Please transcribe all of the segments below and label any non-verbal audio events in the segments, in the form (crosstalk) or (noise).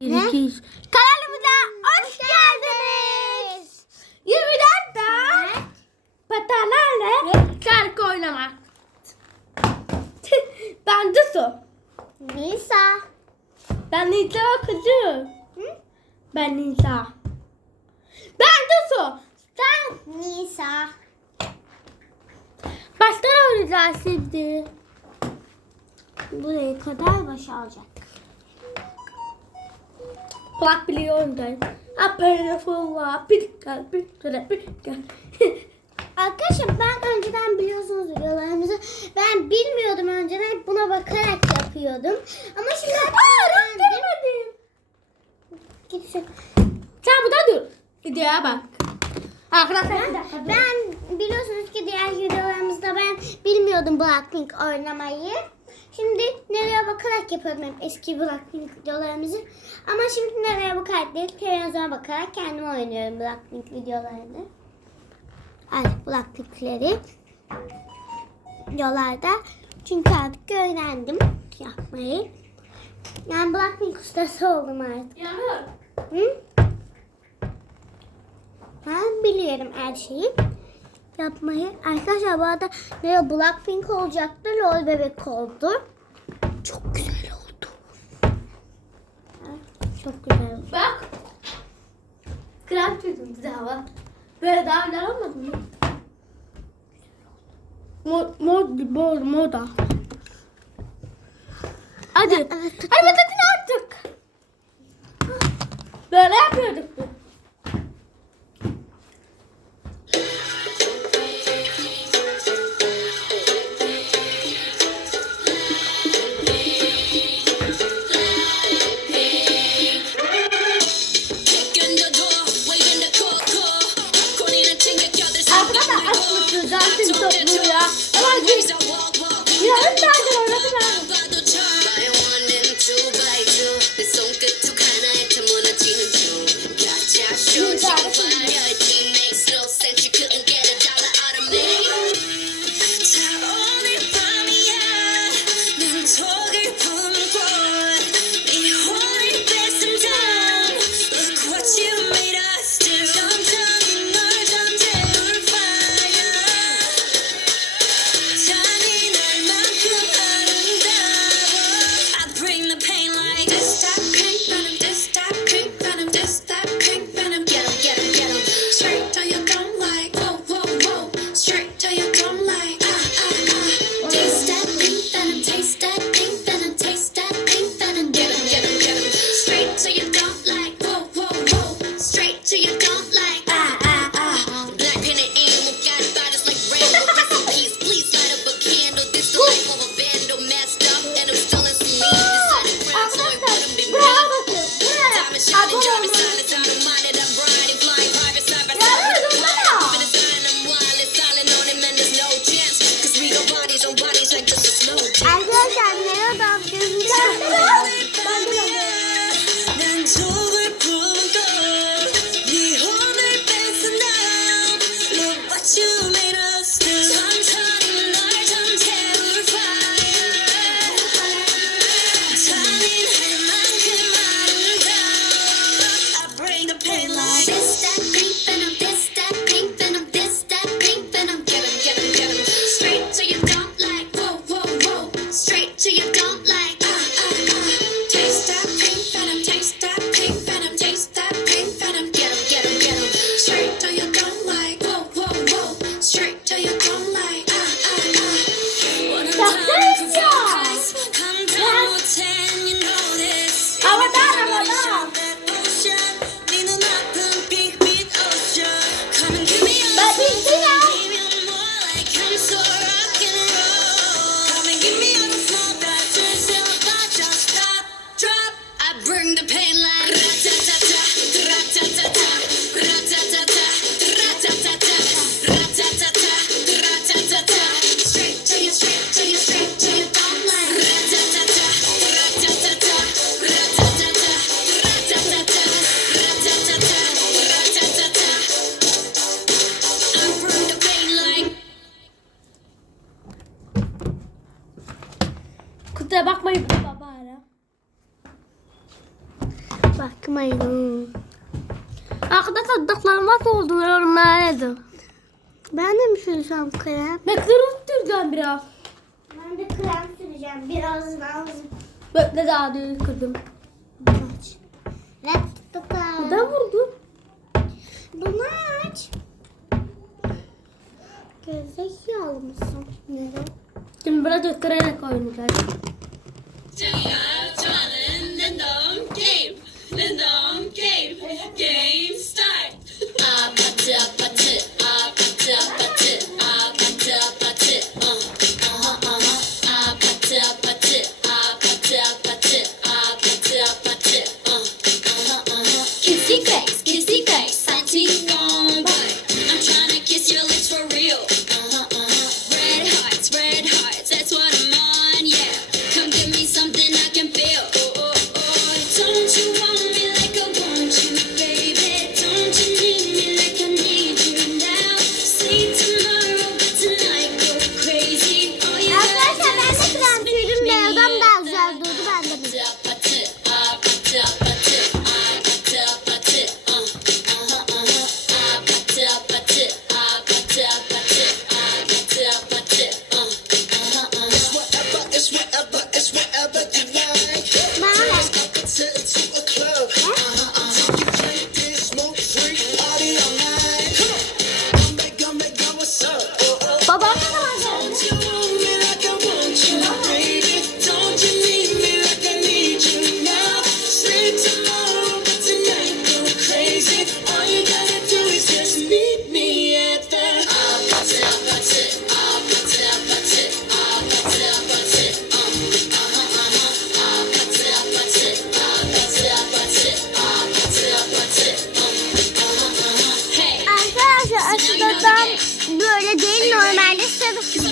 Bir, Ne? iki, üç. Kanalımıza hoş geldiniz. 24 da patalarla şarkı oynamak. (laughs) ben Dusu. Nisa. Ben Nisa kızım. Ben Nisa. Ben Dusu. Sen Nisa. baştan oynayacağız şimdi. Buraya kadar başaracak. Kulak biliyorum da. Apere fulla pikal pikal pikal. (laughs) Arkadaşlar ben önceden biliyorsunuz videolarımızı ben bilmiyordum önceden buna bakarak yapıyordum. Ama şimdi Aa öğrendim. öğrendim. Git şu- Sen burada dur. Videoya bak. Arkadaşlar bir dur. Ben biliyorsunuz ki diğer videolarımızda ben bilmiyordum Blackpink oynamayı. Şimdi nereye bakarak yapıyordum hep eski Blackpink videolarımızı. Ama şimdi nereye bakarak değil televizyona bakarak kendim oynuyorum Blackpink videolarını. Artık Blackpink'leri videolarda. Çünkü artık öğrendim yapmayı. Yani Blackpink ustası oldum artık. Yanır. Hı? Ben biliyorum her şeyi yapmayı. Arkadaşlar bu arada ne Blackpink olacaktı, LOL bebek oldu. Çok güzel oldu. Çok güzel oldu. Bak. Krem çizdim size hava. Böyle daha güzel olmadı mı? Mod, mod, mod, moda. Hadi. Evet, Hadi hadi artık. Böyle yapıyorduk biz. Zaten topluyor ya. Biz the pain Hmm. Arkada tadıklarıma dolduruyorum ben. Ben de mi süreceğim krem? Ben kırmızı süreceğim biraz. Ben de krem süreceğim. Birazdan ağzım. Bekle daha değil kırdım. Aç. Ve tıkla. Neden vurdun? Bunu aç. Gözlük almışsın. Neden? Şimdi biraz ötürerek oynayacağız. Lindom game. Lindom game.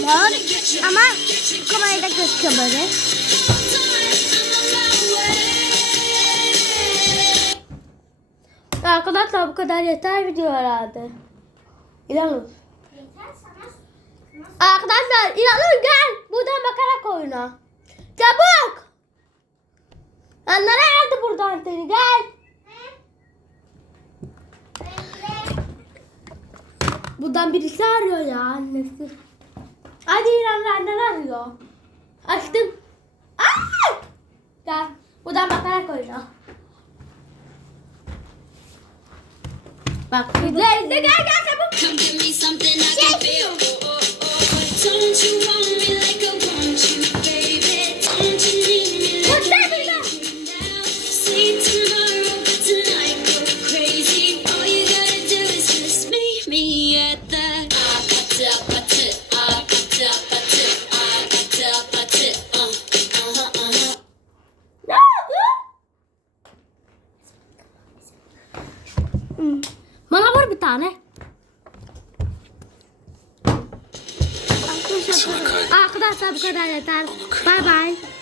görünüyor. Ama kamerada gözüküyor böyle. Arkadaşlar bu kadar yeter video herhalde. İnanın. Arkadaşlar inanın gel. Buradan bakarak oyna. Çabuk. Lan nereye buradan seni gel. Buradan birisi arıyor ya annesi. Hadi İrem benden alıyor. Açtım. Aa! Gel. Buradan bakarak oyna. Bak. Gel gel gel çabuk. Come. sabe 家再拜拜。